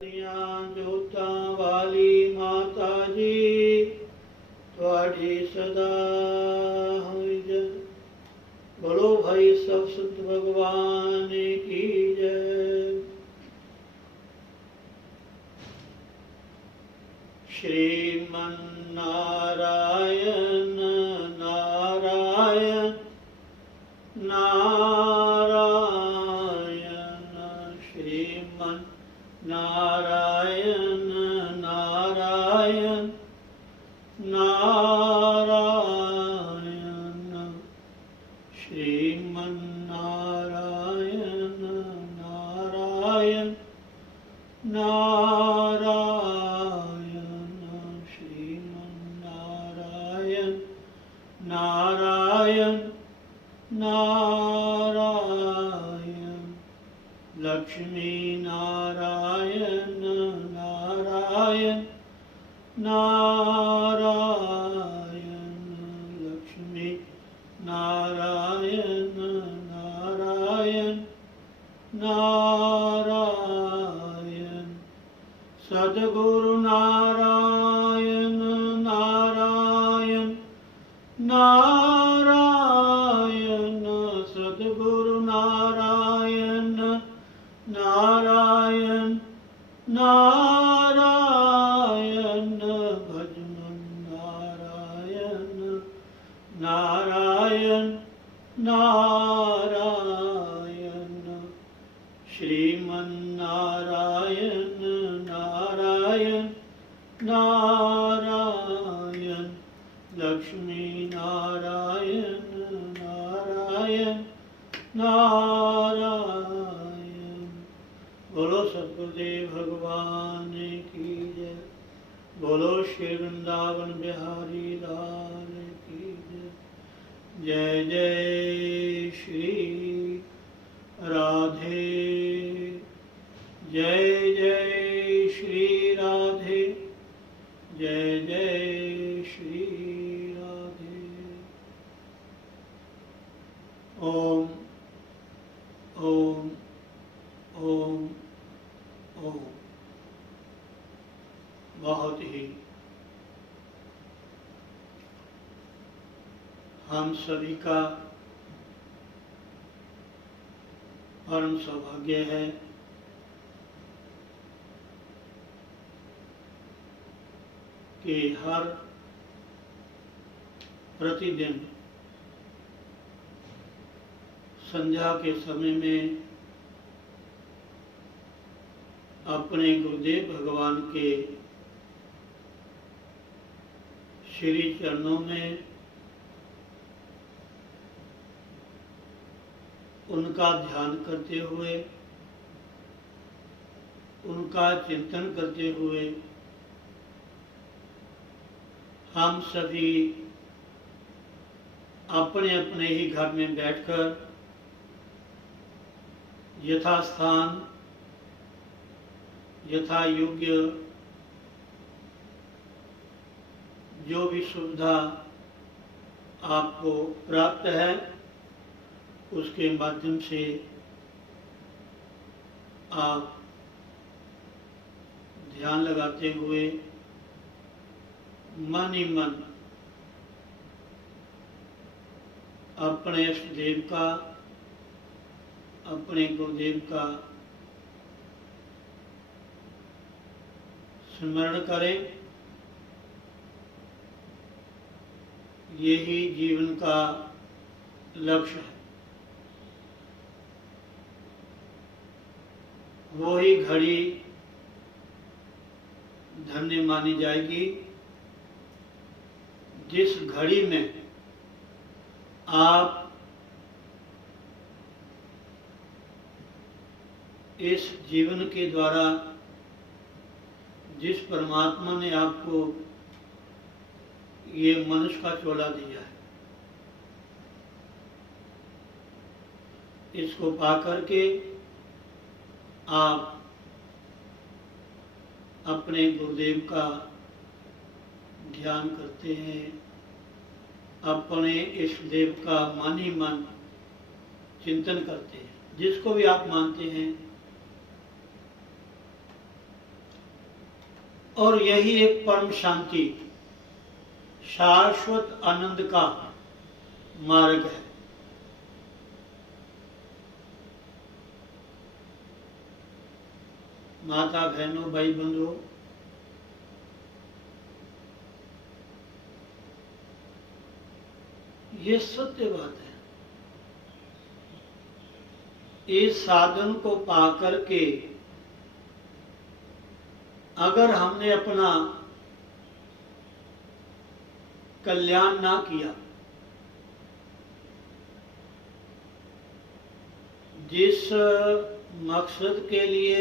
जोतां वाली माता जी तुहाडी सदा होई जय। बोलो भाई सब संत भगवान की जय। श्रीमन नारायण नारायण नारायण श्रीमन नारायण नारायण नारायण श्रीमन नारायण नारायण नारायण श्रीमन नारायण नारायण नारायण लक्ष्मी नारायण नारायण नारायण लक्ष्मी नारायण नारायण नारायण सद्गुरु नारायण नारायण नारायण सद्गुरु नारायण नारायण नारायण भजमन नारायण नारायण नारायण श्रीमन नारायण नारायण नारायण लक्ष्मी नारायण नारायण नारायण। बोलो सतगुरुदेव भगवान की जय। बोलो श्री वृंदावन बिहारी लाल की जय। जय जय श्री राधे जय जय श्री राधे जय जय श्री राधे। ओम ओम ओम ओम। बहुत ही हम सभी का परम सौभाग्य है कि हर प्रतिदिन संध्या के समय में अपने गुरुदेव भगवान के श्री चरणों में उनका ध्यान करते हुए, उनका चिंतन करते हुए हम सभी अपने अपने ही घर में बैठकर यथास्थान यथा योग्य जो भी सुविधा आपको प्राप्त है उसके माध्यम से आप ध्यान लगाते हुए मन ही मन अपने इष्ट देव का, अपने गुरुदेव का स्मरण करें। यही जीवन का लक्ष्य है। वही घड़ी धन्य मानी जाएगी जिस घड़ी में आप इस जीवन के द्वारा जिस परमात्मा ने आपको ये मनुष्य का चोला दिया है, इसको पाकर के आप अपने गुरुदेव का ध्यान करते हैं, अपने इष्ट देव का मन ही मन चिंतन करते हैं। जिसको भी आप मानते हैं और यही एक परम शांति, शाश्वत आनंद का मार्ग है। माता बहनों, भाई बंधुओं, ये सत्य बात है। इस साधन को पाकर के अगर हमने अपना कल्याण ना किया, जिस मकसद के लिए,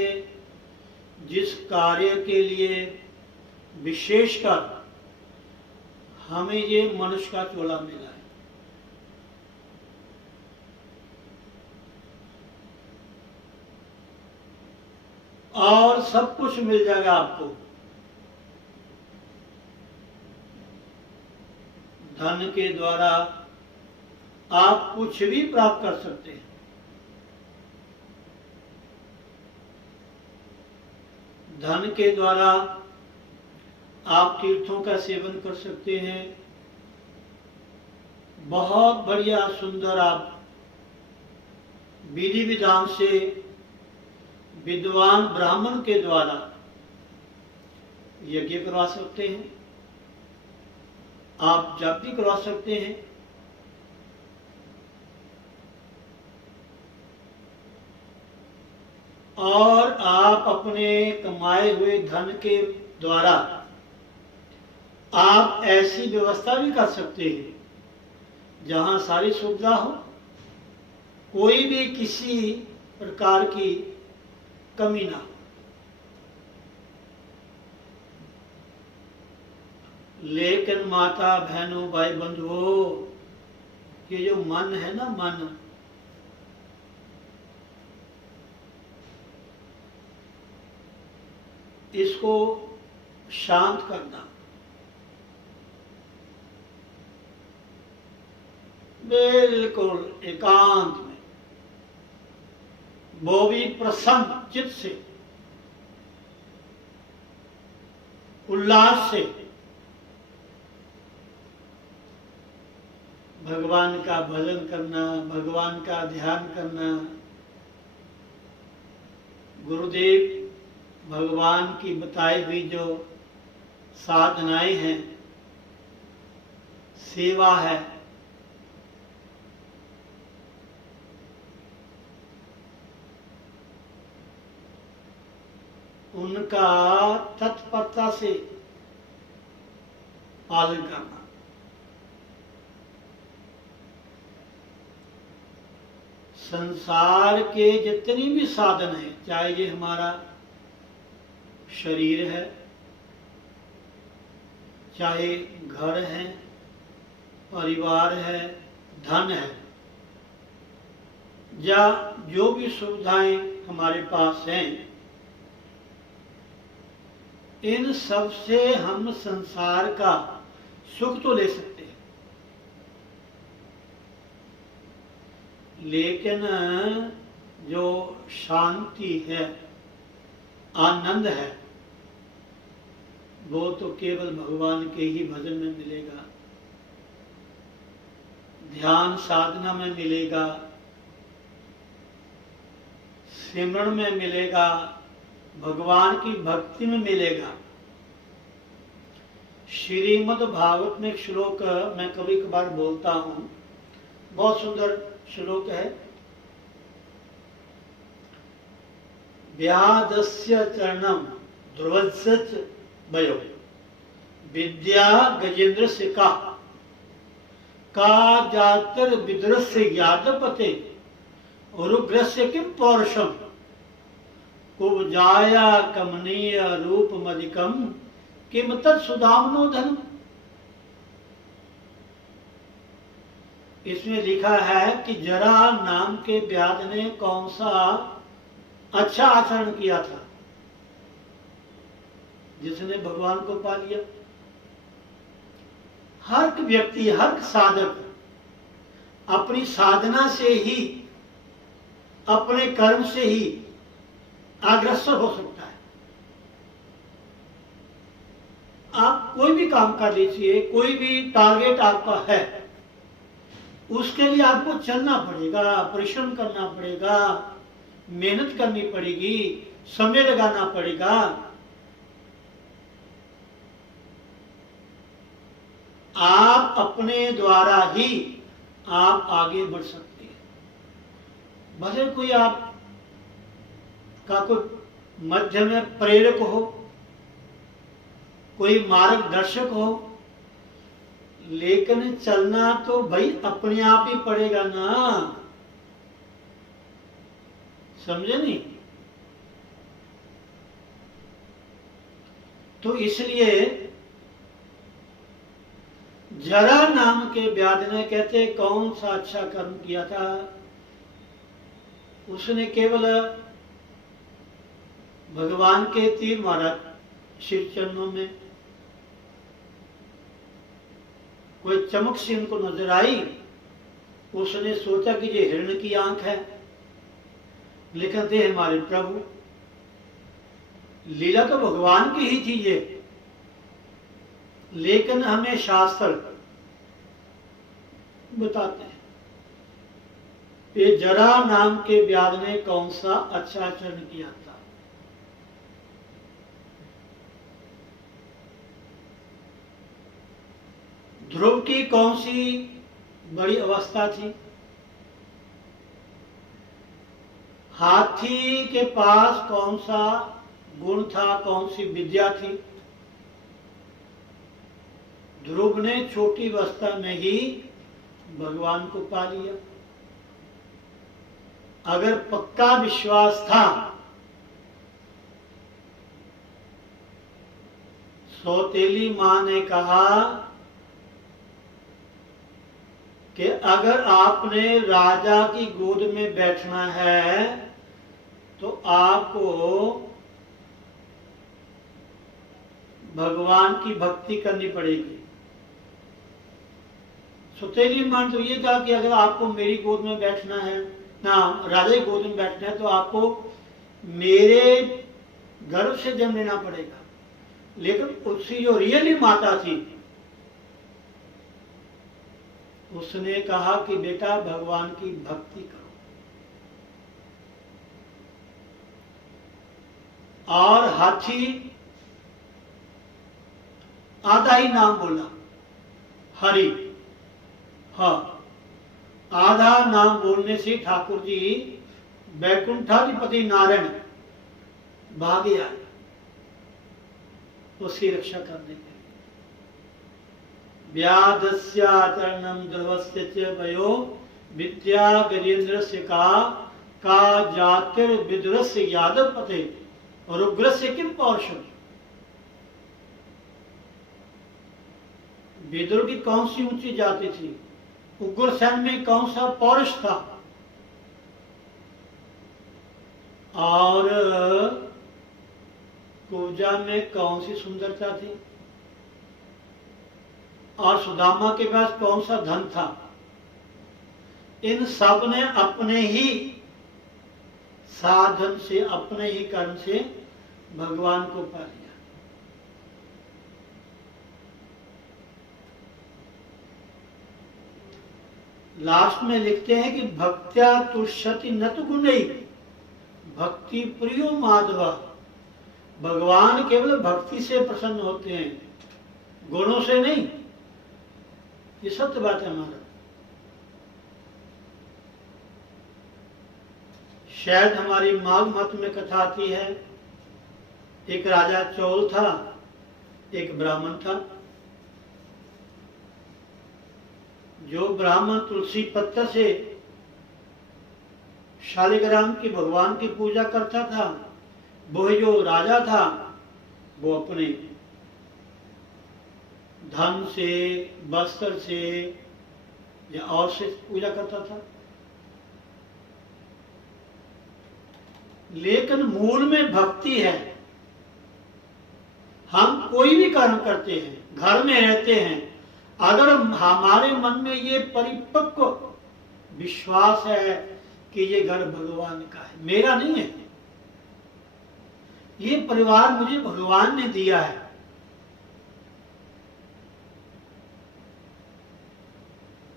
जिस कार्य के लिए विशेषकर हमें ये मनुष्य का चोला मिला है, और सब कुछ मिल जाएगा आपको। धन के द्वारा आप कुछ भी प्राप्त कर सकते हैं। धन के द्वारा आप तीर्थों का सेवन कर सकते हैं। बहुत बढ़िया सुंदर आप विधि विधान से विद्वान ब्राह्मण के द्वारा यज्ञ करवा सकते हैं, आप जप भी करवा सकते हैं। और आप अपने कमाए हुए धन के द्वारा आप ऐसी व्यवस्था भी कर सकते हैं जहां सारी सुविधा हो, कोई भी किसी प्रकार की कमी ना। लेकिन माता बहनों, भाई बंधुओं, ये जो मन है ना, मन, इसको शांत करना, बिल्कुल एकांत में, वो भी प्रसन्न चित्त से, उल्लास से भगवान का भजन करना, भगवान का ध्यान करना। गुरुदेव भगवान की बताई हुई जो साधनाएं हैं, सेवा है, उनका तत्परता से पालन करना। संसार के जितनी भी साधन हैं, चाहे ये हमारा शरीर है, चाहे घर है, परिवार है, धन है, या जो भी सुविधाएं हमारे पास हैं, इन सब से हम संसार का सुख तो ले सकते हैं, लेकिन जो शांति है, आनंद है, वो तो केवल भगवान के ही भजन में मिलेगा, ध्यान साधना में मिलेगा, सिमरण में मिलेगा, भगवान की भक्ति में मिलेगा। श्रीमद् भागवत में एक श्लोक मैं कभी कभार बोलता हूँ, बहुत सुंदर श्लोक है। व्यादस्य चरणम ध्रुवस्य भयो विद्या गजेंद्र से का जातर विद्र से यादपते रुग्र से किम पौरुषम कुब्जाया कमनीय रूप मदिकम किम तत्सुधामनो धन। इसमें लिखा है कि जरा नाम के व्याध ने कौन सा अच्छा आचरण किया था, जिसने भगवान को पा लिया। हर व्यक्ति, हर साधक अपनी साधना से ही, अपने कर्म से ही अग्रसर हो सकता है। आप कोई भी काम कर लीजिए, कोई भी टारगेट आपका है, उसके लिए आपको चलना पड़ेगा, परिश्रम करना पड़ेगा, मेहनत करनी पड़ेगी, समय लगाना पड़ेगा। आप अपने द्वारा ही आप आगे बढ़ सकते हैं। भले कोई आप का कोई मध्य में प्रेरक हो, कोई मार्गदर्शक हो, लेकिन चलना तो भाई अपने आप ही पड़ेगा ना, समझे नहीं? तो इसलिए जरा नाम के व्याध ने कहते कौन सा अच्छा कर्म किया था, उसने केवल भगवान के तीर मारा श्री चरणों में, कोई चमक सी उनको नजर आई, उसने सोचा कि ये हिरण की आंख है, लेकिन थे हमारे प्रभु, लीला तो भगवान की ही थी ये, लेकिन हमें शास्त्र बताते हैं ये जरा नाम के व्याध ने कौन सा अच्छा आचरण किया था। ध्रुव की कौन सी बड़ी अवस्था थी, हाथी के पास कौन सा गुण था, कौन सी विद्या थी। ध्रुव ने छोटी अवस्था में ही भगवान को पा लिया। अगर पक्का विश्वास था, सौतेली मां ने कहा कि अगर आपने राजा की गोद में बैठना है तो आपको भगवान की भक्ति करनी पड़ेगी। सौतेली मां तो ये कहा कि अगर आपको मेरी गोद में बैठना है ना, राजा की गोद में बैठना है, तो आपको मेरे गर्भ से जन्म लेना पड़ेगा। लेकिन उसकी जो रियली माता थी, उसने कहा कि बेटा भगवान की भक्ति करो। और हाथी आधा ही नाम बोला, हरि, हाँ, आधा नाम बोलने से ठाकुर जी बैकुंठाधिपति नारायण भागे आए उसकी रक्षा करने के लिए। व्याधस्याचरणम ध्रुवस्य च वयो विद्या गजेन्द्रस्य का जातिर्विदुरस्य यादव पते और उग्रस्य किम पौरुषम। विदुर की कौन सी ऊंची जाति थी, उग्रसेन में कौन सा पौरुष था, और कुब्जा में कौन सी सुंदरता थी, और सुदामा के पास कौन सा धन था। इन सब ने अपने ही साधन से, अपने ही कर्म से भगवान को पा लिया। लास्ट में लिखते हैं कि भक्त्या तुष्यति न तो गुणै भक्ति प्रियो माधव। भगवान केवल भक्ति से प्रसन्न होते हैं, गुणों से नहीं। ये सत्य बात है हमारा। शायद हमारी माघ मत में कथा आती है, एक राजा चौल था, एक ब्राह्मण था। जो ब्राह्मण तुलसी पत्तर से शालिग्राम की भगवान की पूजा करता था, वो जो राजा था वो अपने धन से, वस्त्र से या और से पूजा करता था। लेकिन मूल में भक्ति है। हम कोई भी कर्म करते हैं, घर में रहते हैं, अगर हमारे मन में ये परिपक्व विश्वास है कि ये घर भगवान का है, मेरा नहीं है, ये परिवार मुझे भगवान ने दिया है,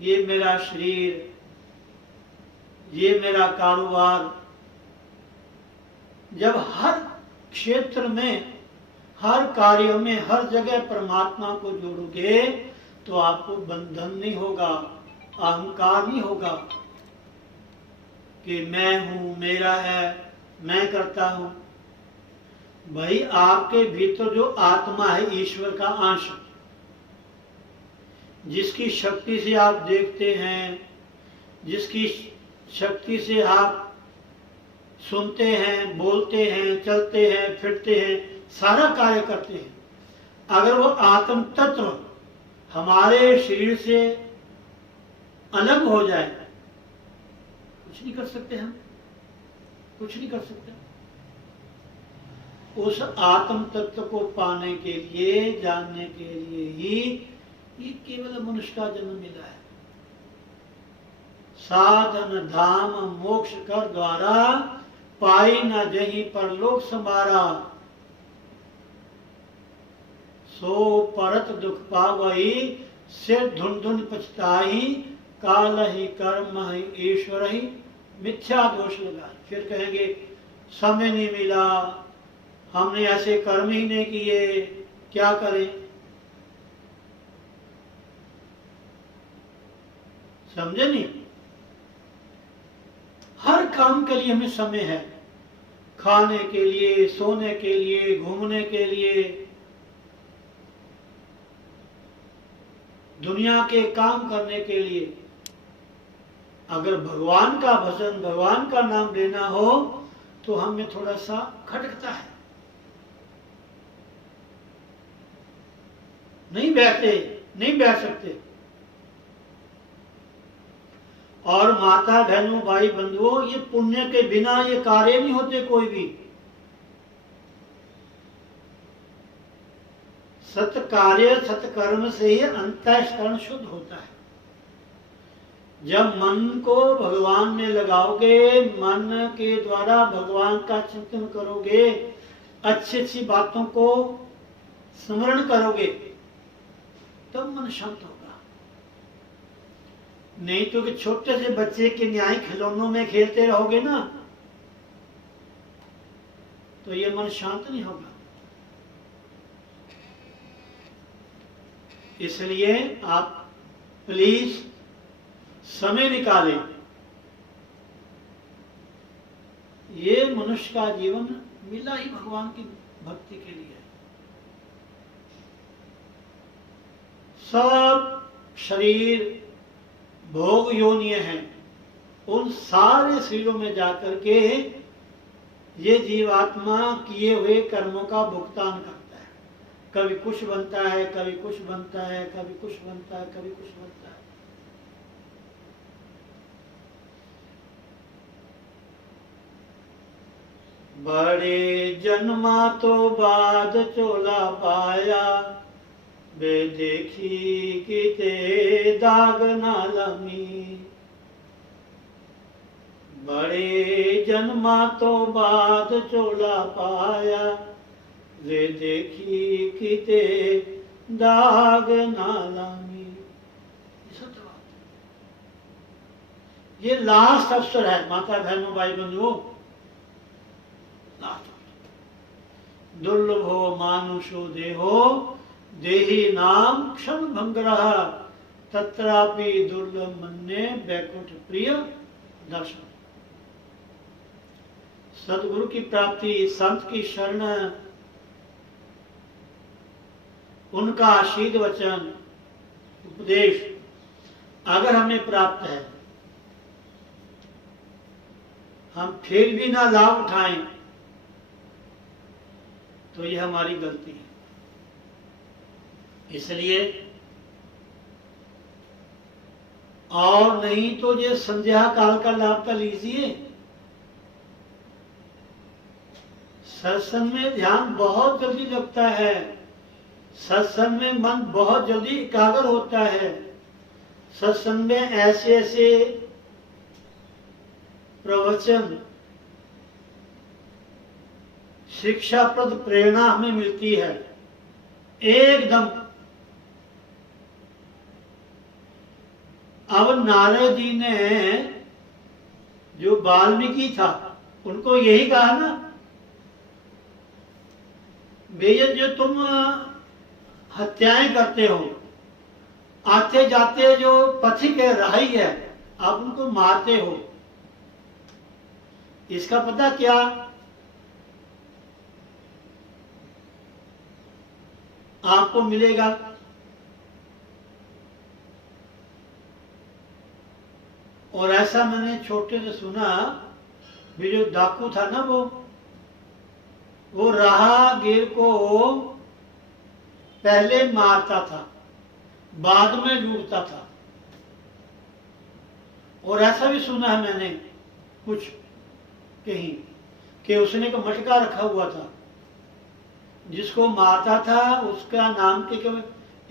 ये मेरा शरीर, ये मेरा कारोबार, जब हर क्षेत्र में, हर कार्य में, हर जगह परमात्मा को जोड़ोगे तो आपको बंधन नहीं होगा, अहंकार नहीं होगा कि मैं हूं, मेरा है, मैं करता हूं। भाई आपके भीतर जो आत्मा है ईश्वर का अंश, जिसकी शक्ति से आप देखते हैं, जिसकी शक्ति से आप सुनते हैं, बोलते हैं, चलते हैं, फिरते हैं, सारा कार्य करते हैं, अगर वो आत्म तत्व हमारे शरीर से अलग हो जाए, कुछ नहीं कर सकते हम, कुछ नहीं कर सकते। उस आत्म तत्व को पाने के लिए, जानने के लिए ही ये केवल मनुष्य का जन्म मिला है। साधन धाम मोक्ष कर द्वारा, पाई न जहीं परलोक समारा, सो परत दुख पावई, सिर धुन धुन पछताई, काल ही कर्म ही ईश्वर ही मिथ्या दोष लगा। फिर कहेंगे समय नहीं मिला, हमने ऐसे कर्म ही नहीं किए, क्या करें। समझे नहीं? हर काम के लिए हमें समय है, खाने के लिए, सोने के लिए, घूमने के लिए, दुनिया के काम करने के लिए। अगर भगवान का भजन, भगवान का नाम लेना हो तो हमें थोड़ा सा खटकता है, नहीं बैठ सकते। और माता बहनों, भाई बंधुओं, ये पुण्य के बिना ये कार्य नहीं होते कोई भी। सत्कार्य सत्कर्म से ही अंतःकरण शुद्ध होता है। जब मन को भगवान में लगाओगे, मन के द्वारा भगवान का चिंतन करोगे, अच्छी अच्छी बातों को स्मरण करोगे, तब मन शांत होगा। नहीं तो कि छोटे से बच्चे के न्याय खिलौनों में खेलते रहोगे ना, तो ये मन शांत नहीं होगा। इसलिए आप प्लीज समय निकालें। ये मनुष्य का जीवन मिला ही भगवान की भक्ति के लिए। सब शरीर भोग योनिय हैं, उन सारे शरीरों में जाकर के ये जीवात्मा किए हुए कर्मों का भुगतान करता है। कभी कुछ बनता है, कभी कुछ बनता है, कभी कुछ बनता है, कभी कुछ बनता है। बड़े जन्मा तो बाद चोला पाया, बे देखी किते दाग ना लमी। बड़े जन्मा तो बाद चोला पाया, वे देखी किते दाग ना लमी। ये लास्ट अवसर है माता बहनों, भाई बंधुओं, दुर्लभो मानुषो देहो, देही नाम क्षण भंगरः, तत्रापि दुर्लभ मन्ये वैकुंठ प्रिय दर्शन। सदगुरु की प्राप्ति, संत की शरण, उनका आशीर्द वचन, उपदेश अगर हमें प्राप्त है, हम फिर भी ना लाभ उठाएं तो यह हमारी गलती है। इसलिए और नहीं तो ये संध्या काल का लाभ का लीजिए। सत्संग में ध्यान बहुत जल्दी लगता है, सत्संग में मन बहुत जल्दी एकाग्र होता है, सत्संग में ऐसे ऐसे प्रवचन, शिक्षाप्रद प्रेरणा हमें मिलती है। एकदम अब नारद जी ने जो वाल्मीकि था उनको यही कहा ना, बेजन जो तुम हत्याएं करते हो, आते जाते जो पथिक है, राही है, आप उनको मारते हो, इसका पता क्या? आपको मिलेगा। और ऐसा मैंने छोटे से सुना भी, जो डाकू था ना वो राहगीर को पहले मारता था, बाद में लूटता था। और ऐसा भी सुना है मैंने कुछ कहीं कि उसने एक मटका रखा हुआ था, जिसको मारता था उसका नाम के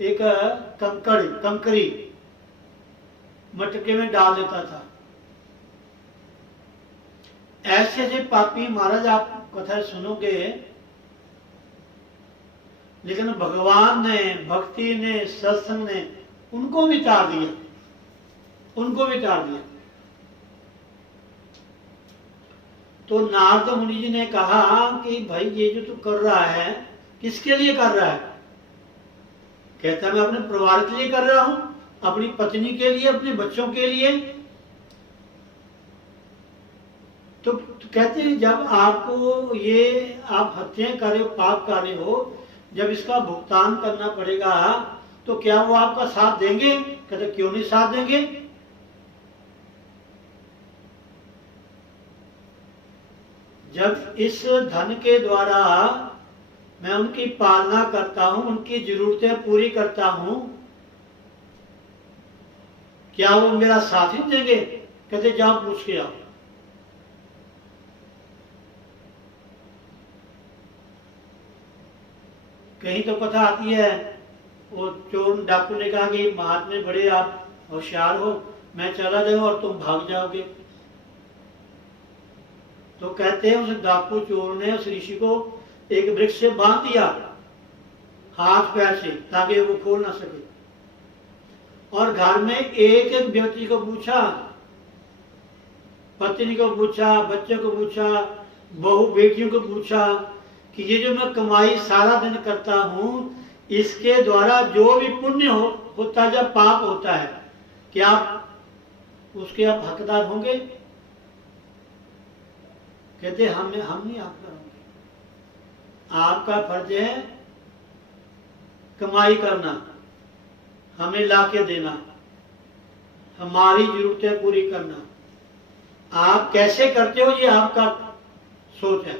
एक कंकरी मटके में डाल देता था। ऐसे ऐसे पापी महाराज आप कथा सुनोगे, लेकिन भगवान ने, भक्ति ने, सत्संग ने उनको भी तार दिया, उनको भी तार दिया। तो नारद मुनि जी ने कहा कि भाई ये जो तू कर रहा है किसके लिए कर रहा है? कहता मैं अपने परिवार के लिए कर रहा हूं, अपनी पत्नी के लिए, अपने बच्चों के लिए। तो कहते हैं जब आपको ये आप हत्याएं कर रहे हो, पाप कर रहे हो, जब इसका भुगतान करना पड़ेगा तो क्या वो आपका साथ देंगे? कहते क्यों नहीं साथ देंगे। जब इस धन के द्वारा मैं उनकी पालना करता हूं, उनकी जरूरतें पूरी करता हूं, क्या वो मेरा साथ ही देंगे? कहते जाओ पूछ के आओ। कहीं तो कथा आती है, वो चोर डाकू ने कहा कि महात्मा बड़े आप होशियार हो, मैं चला जाऊं और तुम भाग जाओगे। तो कहते हैं उस डाकू चोर ने उस ऋषि को एक वृक्ष से बांध दिया हाथ पैर से, ताकि वो खोल ना सके। और घर में एक एक व्यक्ति को पूछा, पत्नी को पूछा, बच्चे को पूछा, बहू बेटियों को पूछा कि ये जो मैं कमाई सारा दिन करता हूं, इसके द्वारा जो भी पुण्य होता है, जब पाप होता है, क्या आप उसके आप हकदार होंगे? कहते हम नहीं हकदार होंगे। आपका फर्ज है कमाई करना, हमें लाके देना, हमारी जरूरतें पूरी करना। आप कैसे करते हो ये आपका सोच है।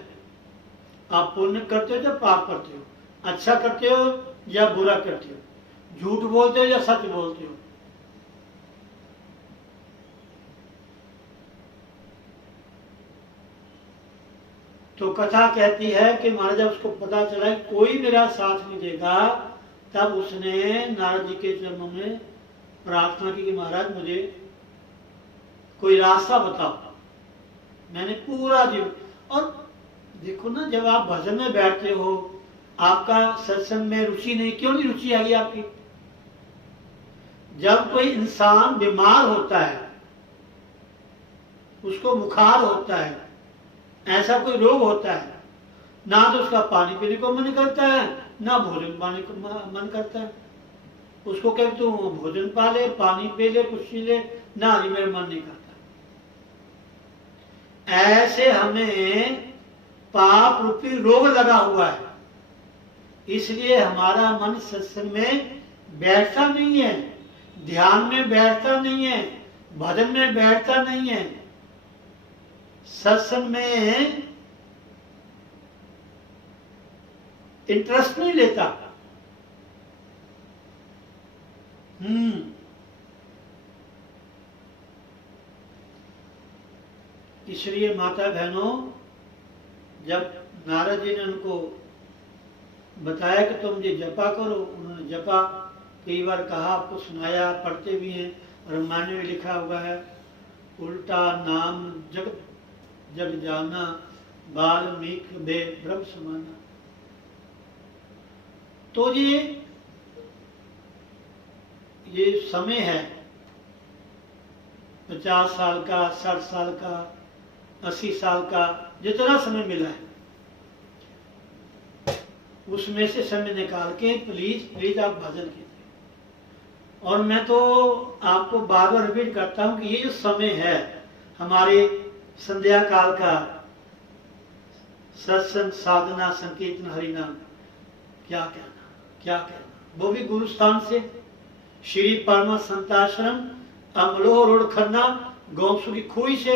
आप पुण्य करते हो या पाप करते हो, अच्छा करते हो या बुरा करते हो, झूठ बोलते हो या सच बोलते हो। तो कथा कहती है कि महाराज जब उसको पता चला कोई मेरा साथ नहीं देगा, तब उसने नारद जी के चरणों में प्रार्थना की कि महाराज मुझे कोई रास्ता बताओ। मैंने पूरा जीवन, और देखो ना, जब आप भजन में बैठते हो, आपका सत्संग में रुचि नहीं, क्यों नहीं रुचि आ गई आपकी? जब कोई इंसान बीमार होता है, उसको बुखार होता है, ऐसा कोई रोग होता है, ना तो उसका पानी पीने को मन करता है, ना भोजन पाने को मन करता है। उसको कहते तू भोजन पा ले, पानी पी ले, कुछ पी ले, ना जी मेरा मन नहीं करता। ऐसे हमें पाप रूपी रोग लगा हुआ है, इसलिए हमारा मन सत्संग में बैठता नहीं है, ध्यान में बैठता नहीं है, भजन में बैठता नहीं है, सत्संग में इंटरेस्ट नहीं लेता। इसलिए माता बहनों, जब नारद जी ने उनको बताया कि तुम ये जपा करो, उन्होंने जपा, कई बार कहा, आपको सुनाया, पढ़ते भी हैं, रामायण में लिखा हुआ है, उल्टा नाम जग जग जाना, वाल्मीकि बे ब्रह्म समाना। तो ये समय है 50 साल का, 60 साल का, 80 साल का, जितना समय मिला है उसमें से समय निकाल के प्लीज प्लीज आप भजन कीजिए। और मैं तो आपको बार बार रिपीट करता हूं कि ये जो समय है हमारे संध्या काल का, सत्संग, साधना, संकीर्तन, हरिनाम, क्या कहना, वो भी गुरु स्थान से, श्री परमा संताश्रम, अमलोह रोड खन्ना, गोमसू की खोई से।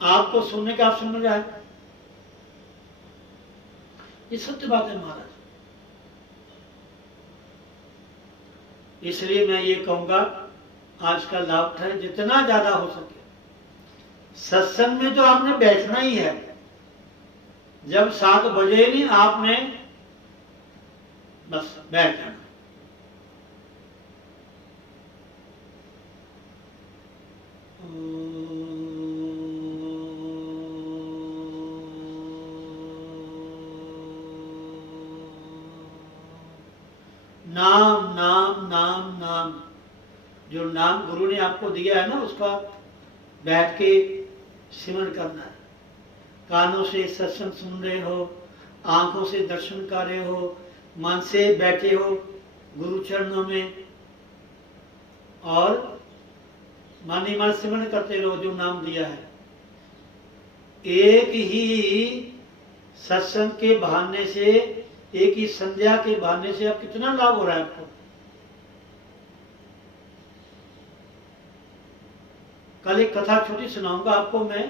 आपको सुनने का आप सुन रहा है, ये सत्य बात है महाराज। इसलिए मैं ये कहूंगा आज का लाभ उठाए जितना ज्यादा हो सके। सत्संग में तो आपने बैठना ही है, जब 7 बजे नहीं आपने बस बैठ जाना। नाम नाम नाम नाम, जो नाम गुरु ने आपको दिया है ना, उसका बैठ के सिमरन करना है। कानों से सत्संग सुन रहे हो, आंखों से दर्शन कर रहे हो, मन से बैठे हो गुरु चरणों में, और मन ही मन सिमरन करते रहो जो नाम दिया है। एक ही सत्संग के बहाने से, एक ही संध्या के बहाने से अब कितना लाभ हो रहा है आपको। कल एक कथा छोटी सुनाऊंगा आपको मैं,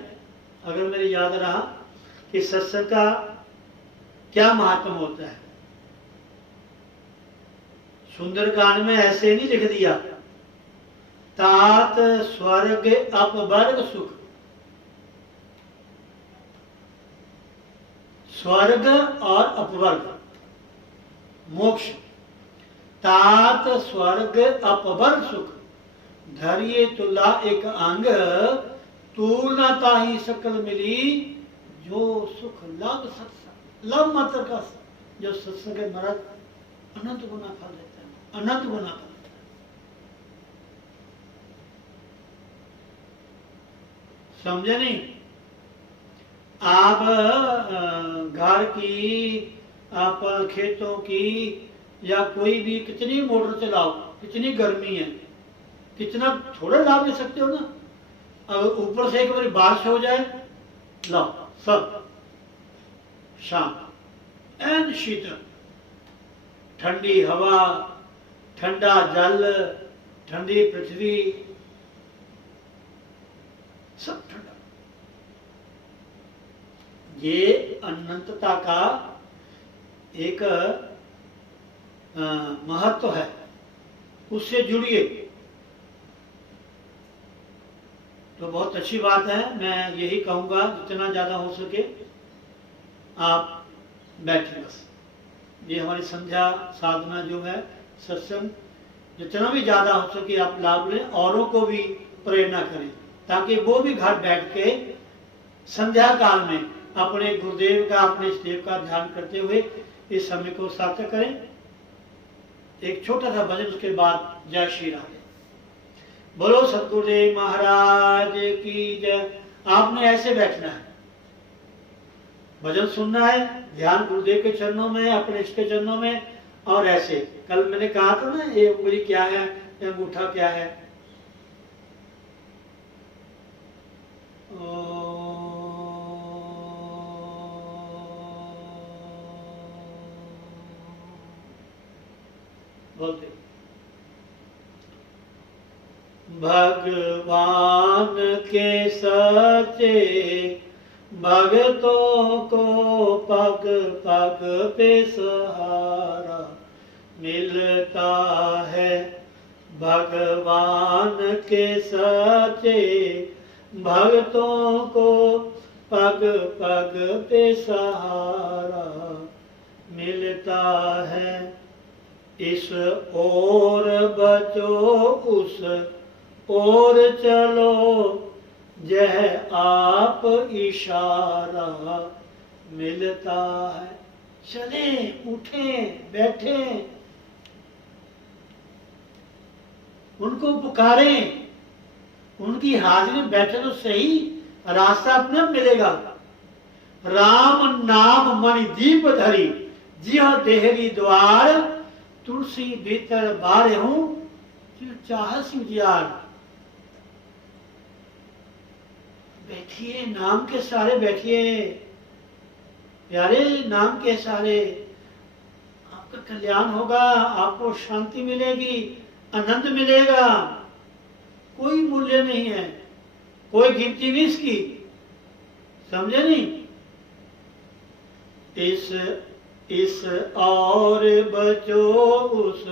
अगर मेरे याद रहा, कि सत्संग का क्या महत्व होता है। सुंदरकांड में ऐसे नहीं लिख दिया, तात स्वर्ग अपवर्ग सुख, स्वर्ग और अपवर्ग मोक्ष, तात स्वर्ग अपवर्ग सुख, धरिए तुला एक अंग, तूल न ताही सकल मिली, जो सुख लव सत्संग, लव मात्र का जो सत्संग है महाराज अनंत गुना फल देता है, अनंत गुना फल देता है। समझे नहीं? आप घर की, आप खेतों की, या कोई भी कितनी मोटर चलाओ, कितनी गर्मी है, कितना थोड़ा लाभ ले सकते हो ना। अगर ऊपर से एक बार बारिश हो जाए, लो सब शाम एन शीतल, ठंडी हवा, ठंडा जल, ठंडी पृथ्वी, सब ठंडा। ये अनंतता का एक महत्व है, उससे जुड़िए तो बहुत अच्छी बात है। मैं यही कहूंगा जितना ज्यादा हो सके आप बैठे बस। ये हमारी संध्या साधना जो है, सत्संग, जितना भी ज्यादा हो सके आप लाभ लें, औरों को भी प्रेरणा करें, ताकि वो भी घर बैठ के संध्या काल में अपने गुरुदेव का, अपने इष्टदेव का ध्यान करते हुए इस समय को सार्थक करें। एक छोटा सा भजन, उसके बाद जय श्री राधे। बोलो सतगुरुदेव महाराज की जय। आपने ऐसे बैठना है, भजन सुनना है, ध्यान गुरुदेव के चरणों में, अपने इष्ट के चरणों में, और ऐसे। कल मैंने कहा था ना, ये उंगली क्या है, ये अंगूठा क्या है। बोलते भगवान के सच्चे भगतों को पग पग पे सहारा मिलता है। भगवान के सच्चे भक्तों को पग पग पे सहारा मिलता है। इस ओर बचो उस ओर चलो, यह आप इशारा मिलता है। चले, उठे, बैठे, उनको पुकारें, उनकी हाजिरी में बैठे तो सही, रास्ता अपने आप मिलेगा। राम नाम मणि दीप धरी, जिह देहरी द्वार, तुलसी भीतर बारे हूं, चाहस उजियार। बैठिए, नाम के सहारे बैठिए प्यारे, नाम के सहारे आपका कल्याण होगा, आपको शांति मिलेगी, आनंद मिलेगा। कोई मूल्य नहीं है, कोई गिनती नहीं इसकी, समझे नहीं। इस और बचो, उस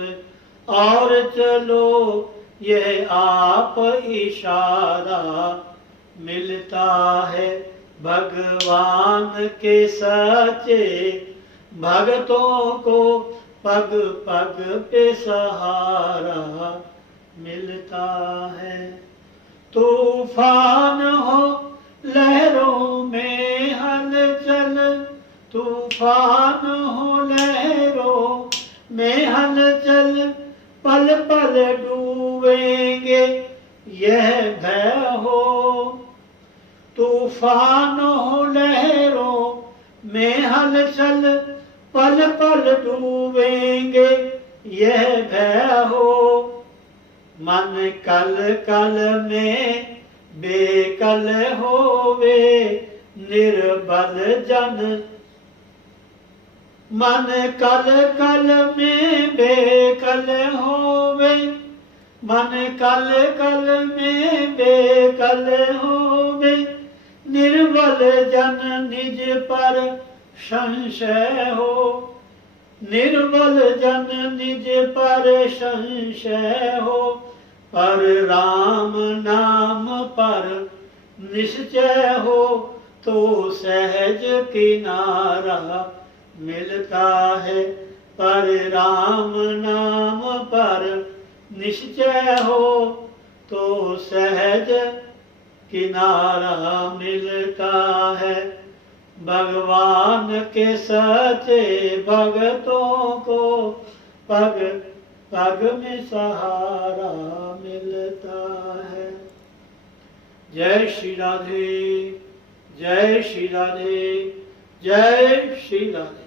और चलो, यह आप इशारा मिलता है भगवान के सच्चे भक्तों को, पग पग पे सहारा मिलता है। तूफान हो लहरों में हलचल, तूफान हो लहरों में हलचल, पल पल डूबेंगे यह भय हो। तूफान हो लहरों में हलचल, पल पल डूबेंगे यह भय हो। मन कल कल में बेकल होवे, निर्बल जन। मन कल कल में बेकल होवे, मन कल कल में बेकल होवे, निर्बल जन निज पर संशय हो। निर्बल जन निज पर संशय हो, पर राम नाम पर निश्चय हो, तो सहज किनारा मिलता है। पर राम नाम पर निश्चय हो, तो सहज किनारा मिलता है। भगवान के सच्चे भक्तों को पग पग में सहारा मिलता है। जय श्री राधे, जय श्री राधे, जय श्री राधे।